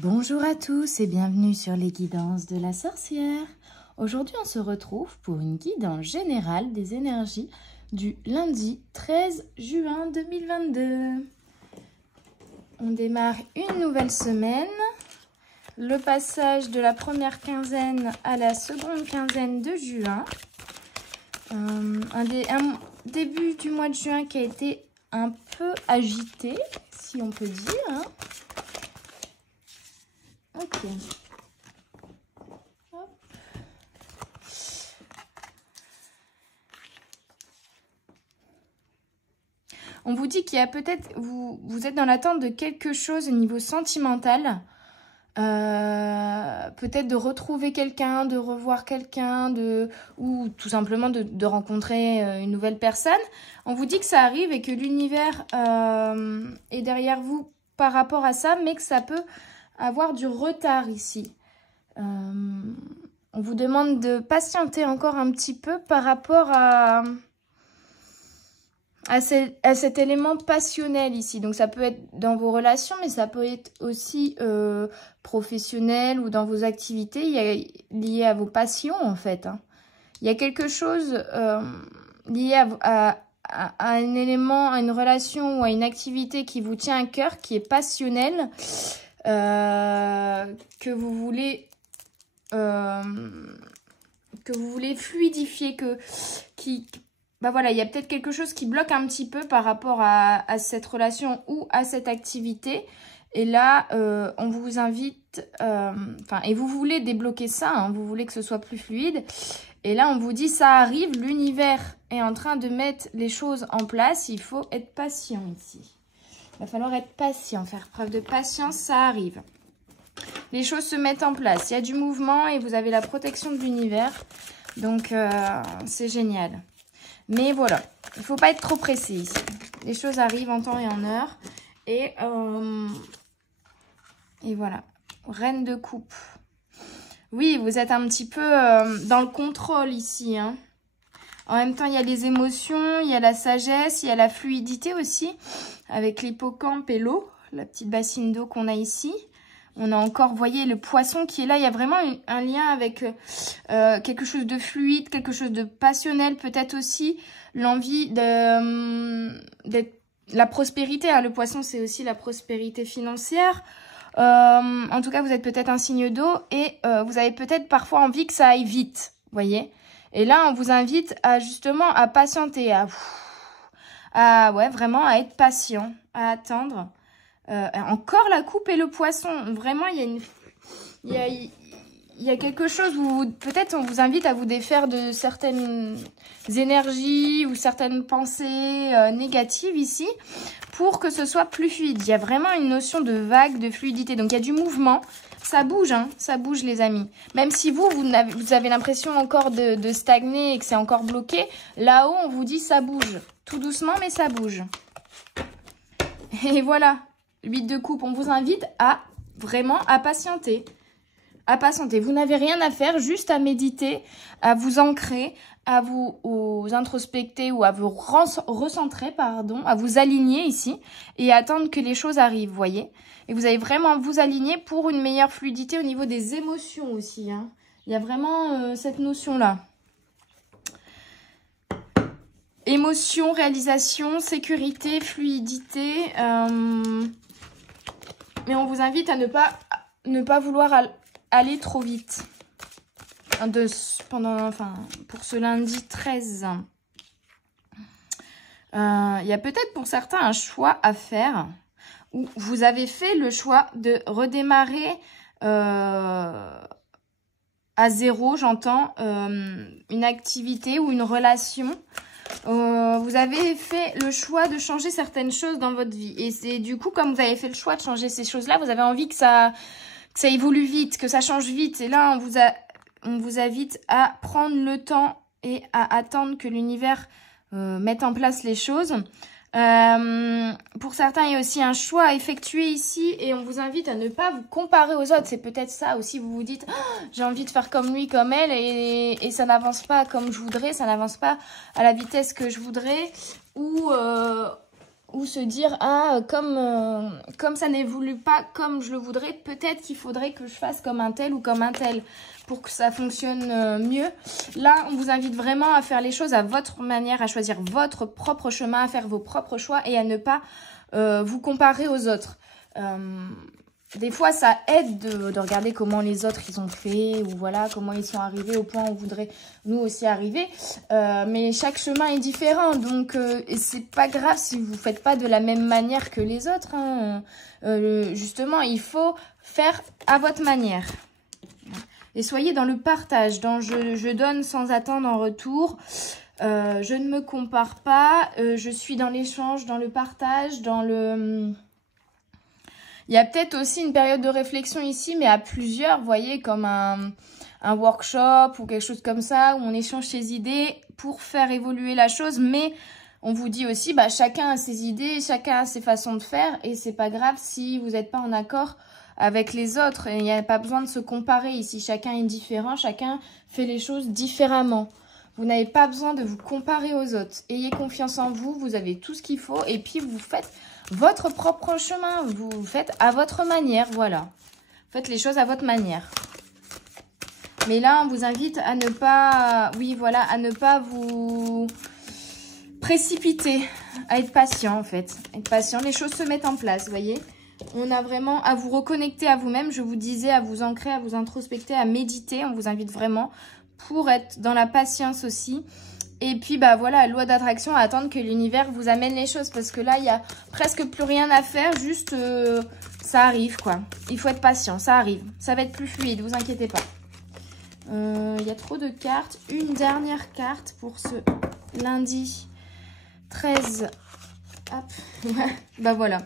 Bonjour à tous et bienvenue sur les guidances de la sorcière. Aujourd'hui, on se retrouve pour une guidance générale des énergies du lundi 13 juin 2022. On démarre une nouvelle semaine. Le passage de la première quinzaine à la seconde quinzaine de juin. Un début du mois de juin qui a été un peu agité, si on peut dire, hein. Ok. Hop. On vous dit qu'il y a peut-être, vous êtes dans l'attente de quelque chose au niveau sentimental. Peut-être de retrouver quelqu'un, de revoir quelqu'un, ou tout simplement de rencontrer une nouvelle personne. On vous dit que ça arrive et que l'univers est derrière vous par rapport à ça, mais que ça peut avoir du retard ici. On vous demande de patienter encore un petit peu par rapport à cet élément passionnel ici. Donc ça peut être dans vos relations, mais ça peut être aussi professionnel ou dans vos activités liées à vos passions en fait. Hein. Il y a quelque chose lié à un élément, à une relation ou à une activité qui vous tient à cœur, qui est passionnelle, que vous voulez fluidifier, bah voilà, il y a peut-être quelque chose qui bloque un petit peu par rapport à cette relation ou à cette activité. Et là, on vous invite, et vous voulez débloquer ça, hein, vous voulez que ce soit plus fluide. Et là, on vous dit, ça arrive, l'univers est en train de mettre les choses en place. Il faut être patient ici. Il va falloir être patient, faire preuve de patience, ça arrive. Les choses se mettent en place. Il y a du mouvement et vous avez la protection de l'univers. Donc, c'est génial. Mais voilà, il ne faut pas être trop pressé ici. Les choses arrivent en temps et en heure. Et voilà, reine de coupe. Oui, vous êtes un petit peu dans le contrôle ici, hein. En même temps, il y a les émotions, il y a la sagesse, il y a la fluidité aussi, avec l'hippocampe et l'eau, la petite bassine d'eau qu'on a ici. On a encore, vous voyez, le poisson qui est là. Il y a vraiment un lien avec quelque chose de fluide, quelque chose de passionnel. Peut-être aussi l'envie d'être la prospérité. Hein. Le poisson, c'est aussi la prospérité financière. En tout cas, vous êtes peut-être un signe d'eau et vous avez peut-être parfois envie que ça aille vite, vous voyez. Et là, on vous invite à justement à patienter, vraiment à être patient, à attendre. Encore la coupe et le poisson. Vraiment, il y a quelque chose où peut-être on vous invite à vous défaire de certaines énergies ou certaines pensées négatives ici pour que ce soit plus fluide. Il y a vraiment une notion de vague, de fluidité. Donc, il y a du mouvement. Ça bouge, hein, ça bouge les amis. Même si vous avez l'impression encore de stagner et que c'est encore bloqué, là-haut, on vous dit ça bouge. Tout doucement, mais ça bouge. Et voilà, 8 de coupe. On vous invite à vraiment à patienter. À patienter. Vous n'avez rien à faire, juste à méditer, à vous ancrer, à vous introspecter ou à vous recentrer, pardon, à vous aligner ici et attendre que les choses arrivent, vous voyez. Et vous allez vraiment vous aligner pour une meilleure fluidité au niveau des émotions aussi. Hein. Il y a vraiment cette notion-là. Émotion, réalisation, sécurité, fluidité. Mais on vous invite à ne pas vouloir aller trop vite. Pour ce lundi 13. Il y a peut-être pour certains un choix à faire. Où vous avez fait le choix de redémarrer à zéro, j'entends, une activité ou une relation. Vous avez fait le choix de changer certaines choses dans votre vie. Et c'est du coup, comme vous avez fait le choix de changer ces choses-là, vous avez envie que ça évolue vite, que ça change vite. Et là, on vous invite à prendre le temps et à attendre que l'univers mette en place les choses. Pour certains, il y a aussi un choix à effectuer ici et on vous invite à ne pas vous comparer aux autres. C'est peut-être ça aussi, vous vous dites oh, j'ai envie de faire comme lui, comme elle et ça n'avance pas comme je voudrais, ça n'avance pas à la vitesse que je voudrais ou ou se dire ah comme ça n'évolue pas comme je le voudrais, peut-être qu'il faudrait que je fasse comme un tel ou comme un tel pour que ça fonctionne mieux. Là, on vous invite vraiment à faire les choses à votre manière, à choisir votre propre chemin, à faire vos propres choix et à ne pas vous comparer aux autres. Des fois, ça aide de regarder comment les autres ils ont fait ou voilà comment ils sont arrivés au point où on voudrait nous aussi arriver. Mais chaque chemin est différent, donc c'est pas grave si vous faites pas de la même manière que les autres. Hein. Justement, il faut faire à votre manière. Et soyez dans le partage, dans je donne sans attendre en retour. Je ne me compare pas, je suis dans l'échange, dans le partage, dans le... Il y a peut-être aussi une période de réflexion ici, mais à plusieurs, vous voyez, comme un workshop ou quelque chose comme ça, où on échange ses idées pour faire évoluer la chose. Mais on vous dit aussi, bah, chacun a ses idées, chacun a ses façons de faire, et c'est pas grave si vous n'êtes pas en accord avec les autres. Il n'y a pas besoin de se comparer ici. Chacun est différent, chacun fait les choses différemment. Vous n'avez pas besoin de vous comparer aux autres. Ayez confiance en vous, vous avez tout ce qu'il faut, et puis vous faites votre propre chemin, vous faites à votre manière, voilà. Faites les choses à votre manière. Mais là, on vous invite à ne pas, oui, voilà, à ne pas vous précipiter, à être patient en fait. Être patient, les choses se mettent en place, vous voyez. On a vraiment à vous reconnecter à vous-même, je vous disais, à vous ancrer, à vous introspecter, à méditer. On vous invite vraiment pour être dans la patience aussi. Et puis, bah voilà, loi d'attraction, à attendre que l'univers vous amène les choses. Parce que là, il n'y a presque plus rien à faire. Juste, ça arrive, quoi. Il faut être patient, ça arrive. Ça va être plus fluide, vous inquiétez pas. Il y a trop de cartes. Une dernière carte pour ce lundi 13. Hop. Bah voilà.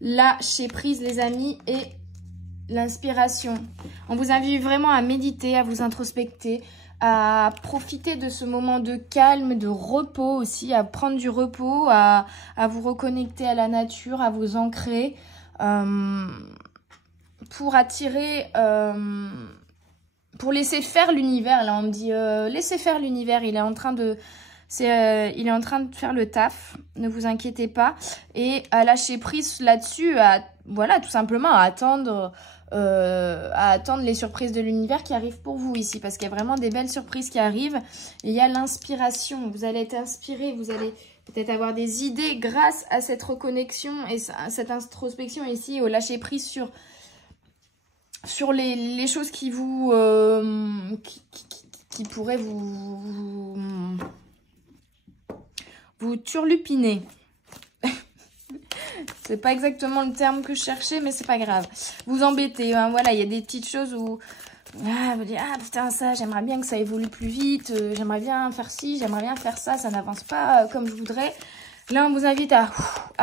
Lâcher prise, les amis, et l'inspiration. On vous invite vraiment à méditer, à vous introspecter, à profiter de ce moment de calme, de repos aussi, à prendre du repos, à vous reconnecter à la nature, à vous ancrer, pour attirer, pour laisser faire l'univers. Là, on me dit, laissez faire l'univers, il est en train de... il est en train de faire le taf, ne vous inquiétez pas. Et à lâcher prise là-dessus, voilà, tout simplement à attendre les surprises de l'univers qui arrivent pour vous ici. Parce qu'il y a vraiment des belles surprises qui arrivent. Et il y a l'inspiration, vous allez être inspiré, vous allez peut-être avoir des idées grâce à cette reconnexion et à cette introspection ici, au lâcher prise sur les choses qui vous... qui pourraient vous turlupiner. C'est pas exactement le terme que je cherchais, mais c'est pas grave. Vous embêtez, hein, voilà, il y a des petites choses où vous dites, ah putain, ça, j'aimerais bien que ça évolue plus vite, j'aimerais bien faire ci, j'aimerais bien faire ça, ça n'avance pas comme je voudrais. Là, on vous invite à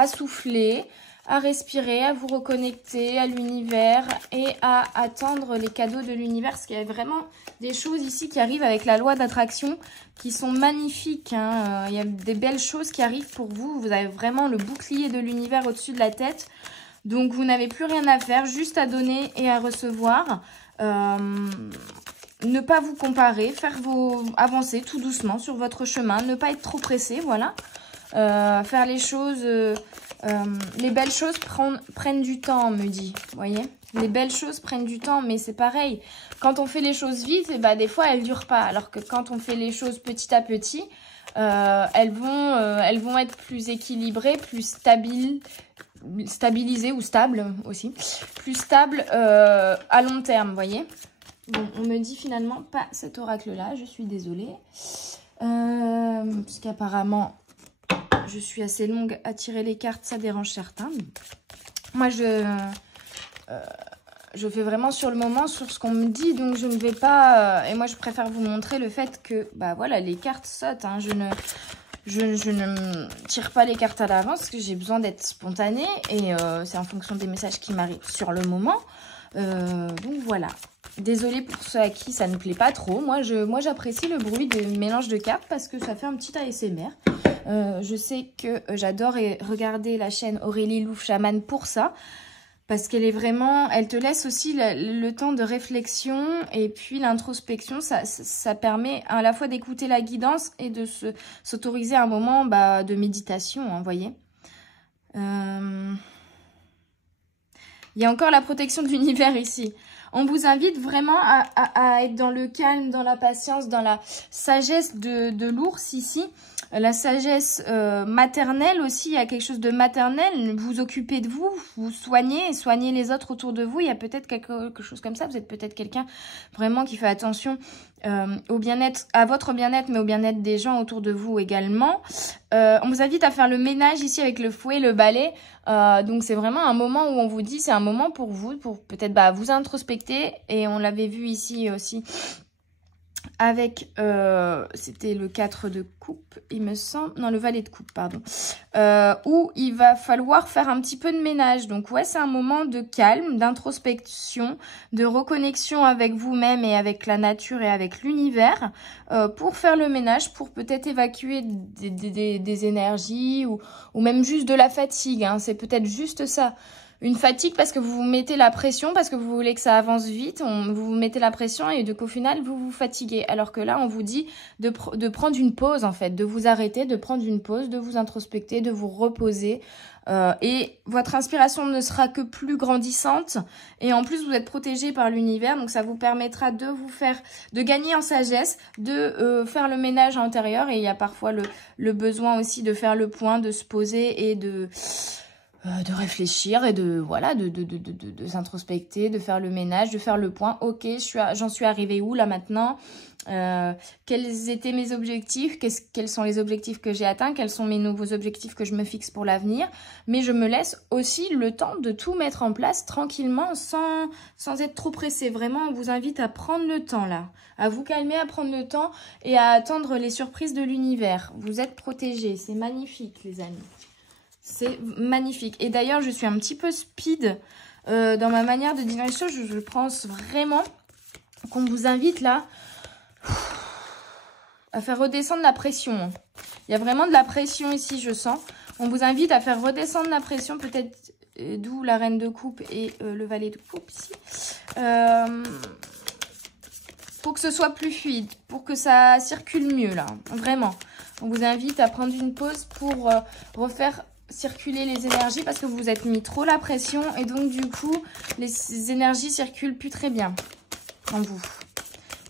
souffler, à respirer, à vous reconnecter à l'univers et à attendre les cadeaux de l'univers. Parce qu'il y a vraiment des choses ici qui arrivent avec la loi d'attraction qui sont magnifiques. Hein. Il y a des belles choses qui arrivent pour vous. Vous avez vraiment le bouclier de l'univers au-dessus de la tête. Donc, vous n'avez plus rien à faire, juste à donner et à recevoir. Ne pas vous comparer, avancer tout doucement sur votre chemin. Ne pas être trop pressé, voilà. Faire les choses... les belles choses prennent du temps, on me dit, vous voyez. Les belles choses prennent du temps, mais c'est pareil. Quand on fait les choses vite, et bah, des fois, elles ne durent pas. Alors que quand on fait les choses petit à petit, elles vont être plus équilibrées, plus stabilisées ou stables aussi. Plus stables à long terme, vous voyez. Bon, on me dit finalement pas cet oracle-là, je suis désolée. Parce qu'apparemment... je suis assez longue à tirer les cartes, ça dérange certains. Moi, je fais vraiment sur le moment, sur ce qu'on me dit, donc je ne vais pas... et moi, je préfère vous montrer le fait que, bah voilà, les cartes sautent. Hein, je ne tire pas les cartes à l'avance parce que j'ai besoin d'être spontanée et c'est en fonction des messages qui m'arrivent sur le moment. Donc voilà. Désolée pour ceux à qui ça ne plaît pas trop. Moi, j'apprécie le bruit des mélanges de cartes parce que ça fait un petit ASMR. Je sais que j'adore regarder la chaîne Aurélie Louf Chaman pour ça. Parce qu'elle est vraiment... elle te laisse aussi le temps de réflexion et puis l'introspection. Ça permet à la fois d'écouter la guidance et de s'autoriser un moment de méditation, hein, vous voyez. Il y a encore la protection de l'univers ici. On vous invite vraiment à être dans le calme, dans la patience, dans la sagesse de l'ours ici. La sagesse maternelle aussi, il y a quelque chose de maternel. Vous occupez de vous, vous soignez et soignez les autres autour de vous. Il y a peut-être quelque chose comme ça. Vous êtes peut-être quelqu'un vraiment qui fait attention au bien-être, à votre bien-être, mais au bien-être des gens autour de vous également. On vous invite à faire le ménage ici avec le fouet, le balai. Donc c'est vraiment un moment où on vous dit, c'est un moment pour vous, pour peut-être vous introspecter. Et on l'avait vu ici aussi avec, c'était le 4 de coupe, il me semble, non le valet de coupe, pardon, où il va falloir faire un petit peu de ménage. Donc ouais, c'est un moment de calme, d'introspection, de reconnexion avec vous-même et avec la nature et avec l'univers, pour faire le ménage, pour peut-être évacuer des énergies ou même juste de la fatigue, hein. C'est peut-être juste ça. Une fatigue parce que vous vous mettez la pression, parce que vous voulez que ça avance vite, vous vous mettez la pression et qu'au final, vous vous fatiguez. Alors que là, on vous dit de prendre une pause, en fait, de vous arrêter, de prendre une pause, de vous introspecter, de vous reposer. Et votre inspiration ne sera que plus grandissante. Et en plus, vous êtes protégé par l'univers. Donc, ça vous permettra de gagner en sagesse, de faire le ménage intérieur. Et il y a parfois le besoin aussi de faire le point, de se poser et de réfléchir et de s'introspecter, de faire le ménage, de faire le point. Ok, j'en suis arrivée où là maintenant? Quels étaient mes objectifs? Quels sont les objectifs que j'ai atteints? Quels sont mes nouveaux objectifs que je me fixe pour l'avenir? Mais je me laisse aussi le temps de tout mettre en place tranquillement, sans être trop pressé. Vraiment, on vous invite à prendre le temps là, à vous calmer, à prendre le temps et à attendre les surprises de l'univers. Vous êtes protégés, c'est magnifique les amis. C'est magnifique. Et d'ailleurs, je suis un petit peu speed dans ma manière de dire les choses. Je pense vraiment qu'on vous invite là à faire redescendre la pression. Il y a vraiment de la pression ici, je sens. On vous invite à faire redescendre la pression, peut-être d'où la reine de coupe et le valet de coupe ici. Pour que ce soit plus fluide, pour que ça circule mieux là, vraiment. On vous invite à prendre une pause pour refaire circuler les énergies parce que vous vous êtes mis trop la pression et donc du coup les énergies circulent plus très bien en vous.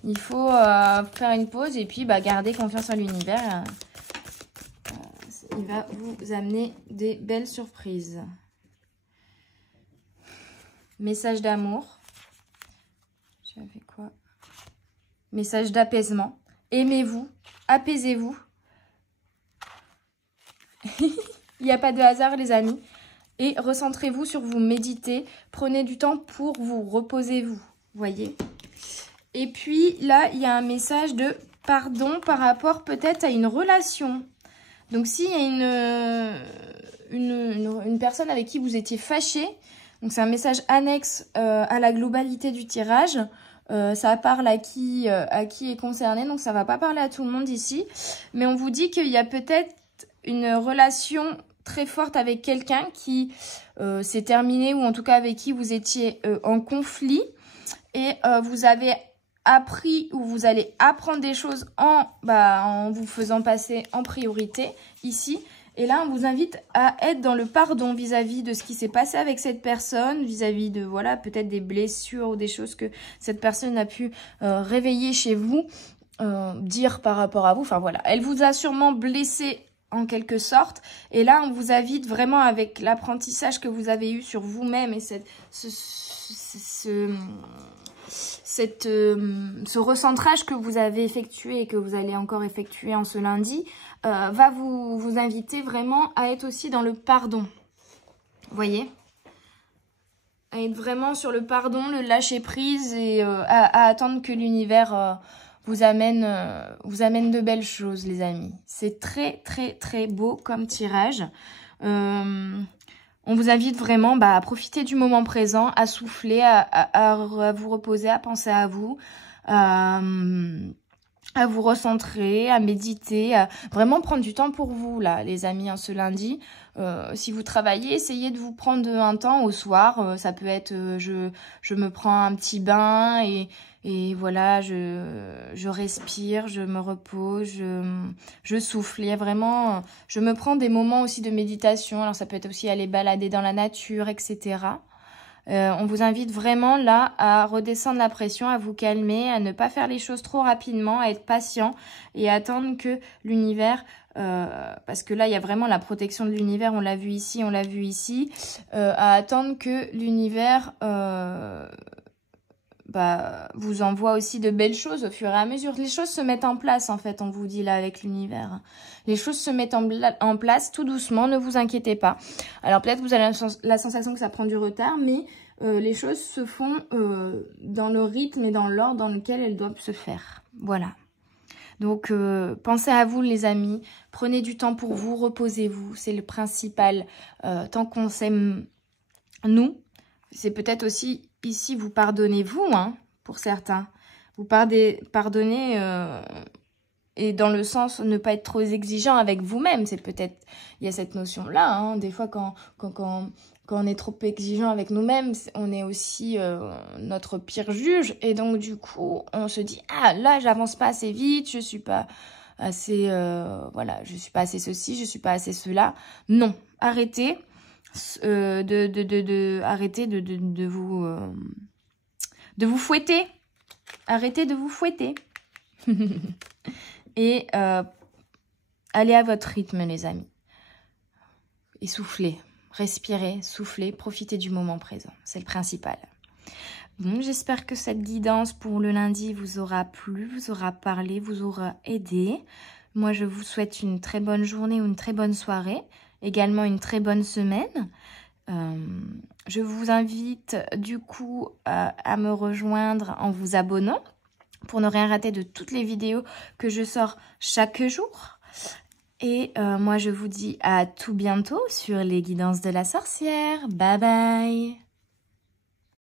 Il faut faire une pause et puis garder confiance en l'univers. Il va vous amener des belles surprises. Message d'amour. J'avais quoi? Message d'apaisement. Aimez-vous, apaisez-vous. Il n'y a pas de hasard les amis. Et recentrez-vous sur vous, méditez. Prenez du temps pour vous, reposez-vous. Voyez. Et puis là, il y a un message de pardon par rapport peut-être à une relation. Donc s'il y a une personne avec qui vous étiez fâché, donc c'est un message annexe à la globalité du tirage. Ça parle à qui est concerné, donc ça va pas parler à tout le monde ici. Mais on vous dit qu'il y a peut-être une relation très forte avec quelqu'un qui s'est terminée ou en tout cas avec qui vous étiez en conflit et vous avez appris ou vous allez apprendre des choses en vous faisant passer en priorité ici. Et là, on vous invite à être dans le pardon vis-à-vis de ce qui s'est passé avec cette personne, vis-à-vis de, voilà, peut-être des blessures ou des choses que cette personne a pu réveiller chez vous, dire par rapport à vous. Enfin, voilà, elle vous a sûrement blessé en quelque sorte. Et là, on vous invite vraiment avec l'apprentissage que vous avez eu sur vous-même et ce recentrage que vous avez effectué et que vous allez encore effectuer en ce lundi, va vous inviter vraiment à être aussi dans le pardon. Vous voyez? À être vraiment sur le pardon, le lâcher prise et à attendre que l'univers vous amène de belles choses, les amis. C'est très, très, très beau comme tirage. On vous invite vraiment à profiter du moment présent, à souffler, à vous reposer, à penser à vous, à à vous recentrer, à méditer, à vraiment prendre du temps pour vous, là, les amis, hein, ce lundi. Si vous travaillez, essayez de vous prendre un temps au soir. Ça peut être, je me prends un petit bain et voilà, je respire, je me repose, je souffle. Il y a vraiment, je me prends des moments aussi de méditation. Alors, ça peut être aussi aller balader dans la nature, etc. On vous invite vraiment là à redescendre la pression, à vous calmer, à ne pas faire les choses trop rapidement, à être patient et à attendre que l'univers, parce que là il y a vraiment la protection de l'univers, on l'a vu ici, à attendre que l'univers vous envoie aussi de belles choses au fur et à mesure. Les choses se mettent en place en fait, on vous dit là avec l'univers. Les choses se mettent en place tout doucement, ne vous inquiétez pas. Alors peut-être que vous avez la sensation que ça prend du retard, mais les choses se font dans le rythme et dans l'ordre dans lequel elles doivent se faire. Voilà. Donc pensez à vous les amis, prenez du temps pour vous, reposez-vous, c'est le principal. Tant qu'on s'aime nous, c'est peut-être aussi ici vous pardonnez-vous, hein, pour certains. Vous pardonnez et dans le sens ne pas être trop exigeant avec vous-même. C'est peut-être, il y a cette notion-là. Hein, des fois, quand on est trop exigeant avec nous-mêmes, on est aussi notre pire juge. Et donc, du coup, on se dit, ah, là, j'avance pas assez vite, je suis pas assez, voilà, je suis pas assez ceci, je suis pas assez cela. Non, arrêtez. Arrêtez de vous fouetter. Arrêtez de vous fouetter. Et allez à votre rythme, les amis. Et soufflez. Respirez, soufflez, profitez du moment présent. C'est le principal. Bon, j'espère que cette guidance pour le lundi vous aura plu, vous aura parlé, vous aura aidé. Moi, je vous souhaite une très bonne journée ou une très bonne soirée. Également une très bonne semaine. Je vous invite du coup à me rejoindre en vous abonnant pour ne rien rater de toutes les vidéos que je sors chaque jour. Et moi je vous dis à tout bientôt sur les guidances de la sorcière. Bye bye!